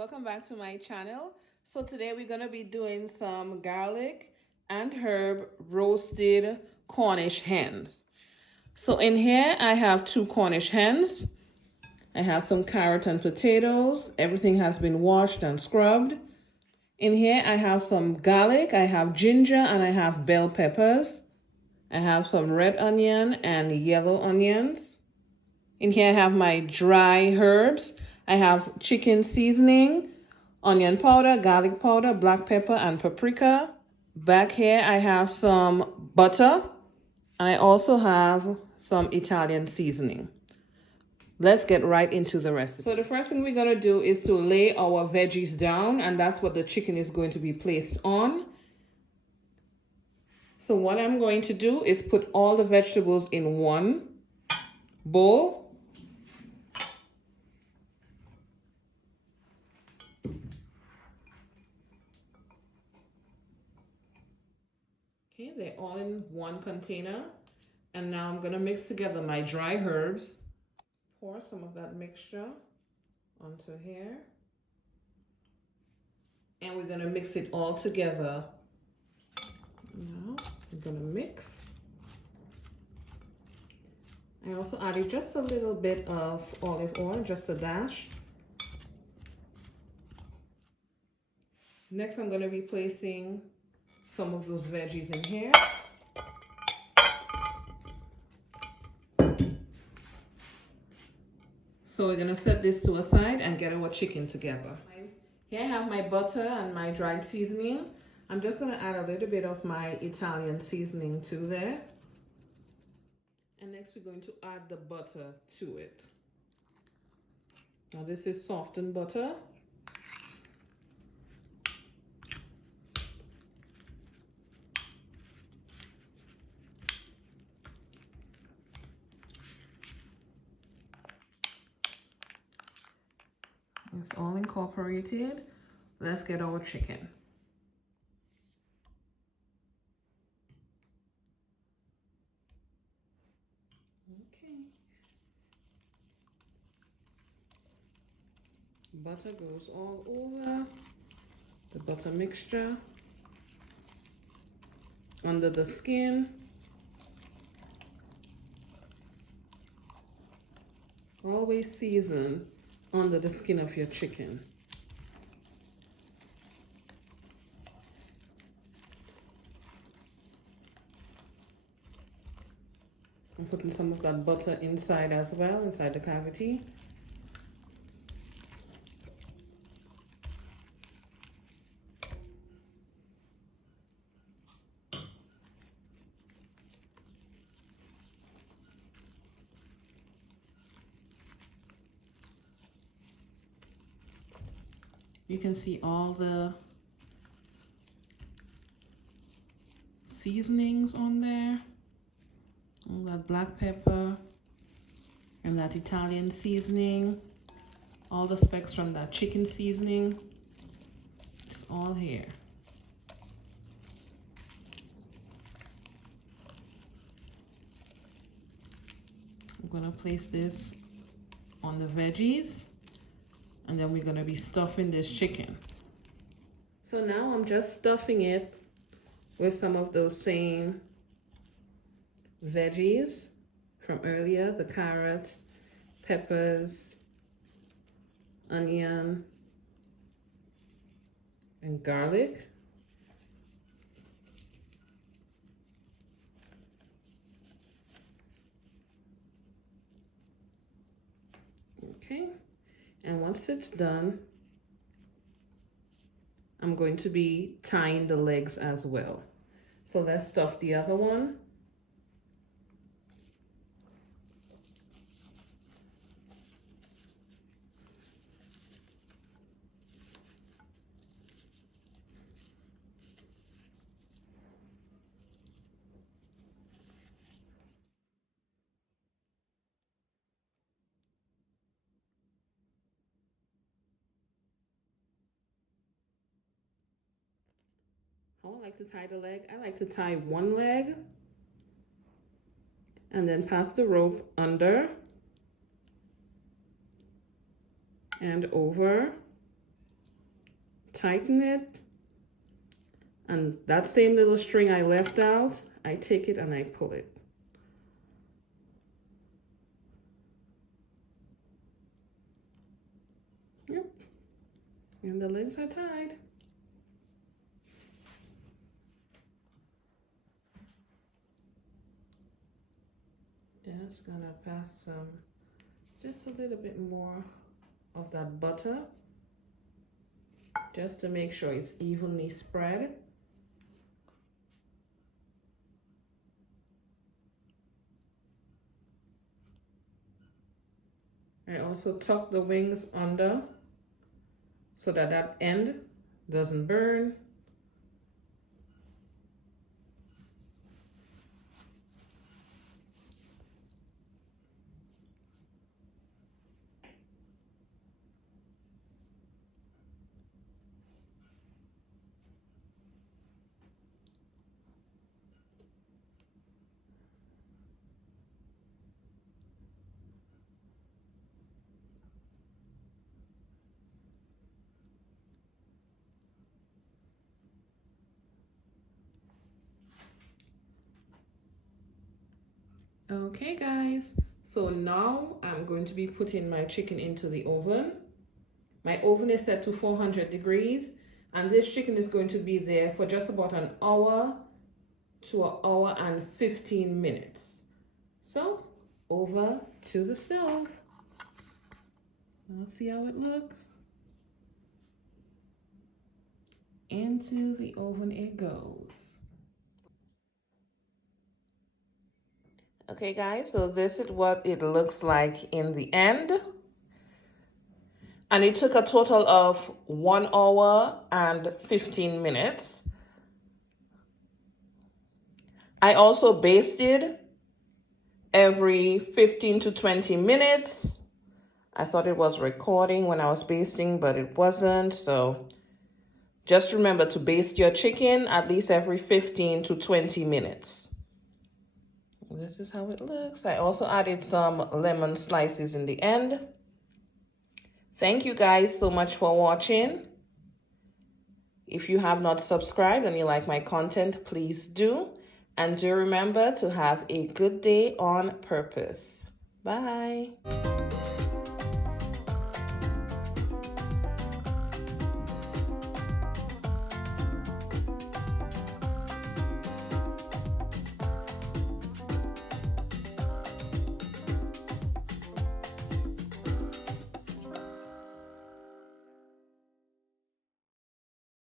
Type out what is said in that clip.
welcome back to my channel. So today we're going to be doing some garlic and herb roasted Cornish hens. So in here I have 2 Cornish hens. I have some carrot and potatoes. Everything has been washed and scrubbed. In here I have some garlic, I have ginger, and I have bell peppers. I have some red onion and yellow onions. In here I have my dry herbs. I have chicken seasoning, onion powder, garlic powder, black pepper, and paprika. Back here I have some butter. And I also have some Italian seasoning. Let's get right into the recipe. So the first thing we're going to do is to lay our veggies down, and that's what the chicken is going to be placed on. So what I'm going to do is put all the vegetables in one bowl. Okay, they're all in one container. And now I'm going to mix together my dry herbs. Pour some of that mixture onto here. And we're going to mix it all together. Now I'm going to mix. I also added just a little bit of olive oil, just a dash. Next, I'm going to be placing some of those veggies in here. So we're going to set this to a side and get our chicken together. Here I have my butter and my dried seasoning. I'm just going to add a little bit of my Italian seasoning to there. And next we're going to add the butter to it. Now this is softened butter. It's all incorporated. Let's get our chicken. Okay. Butter goes all over the butter mixture, under the skin. Always season under the skin of your chicken. I'm putting some of that butter inside as well, inside the cavity. You can see all the seasonings on there. All that black pepper and that Italian seasoning. All the specks from that chicken seasoning. It's all here. I'm gonna place this on the veggies. And then we're gonna be stuffing this chicken. So now I'm just stuffing it with some of those same veggies from earlier, the carrots, peppers, onion, and garlic. Okay. And once it's done, I'm going to be tying the legs as well. So let's stuff the other one. I don't like to tie the leg. I like to tie one leg and then pass the rope under and over tighten it. And that same little string I left out, I take it and I pull it. Yep. And the legs are tied. Just gonna pass just a little bit more of that butter, just to make sure it's evenly spread. I also tuck the wings under so that that end doesn't burn. Okay guys, so now I'm going to be putting my chicken into the oven. My oven is set to 400 degrees and this chicken is going to be there for just about an hour to an hour and 15 minutes. So over to the stove. Let's see how it looks. Into the oven it goes. Okay guys, so this is what it looks like in the end. And it took a total of 1 hour and 15 minutes. I also basted every 15 to 20 minutes. I thought it was recording when I was basting, but it wasn't. So just remember to baste your chicken at least every 15 to 20 minutes. This is how it looks. I also added some lemon slices in the end. Thank you guys so much for watching. If you have not subscribed and you like my content, please do. And do remember to have a good day on purpose. Bye.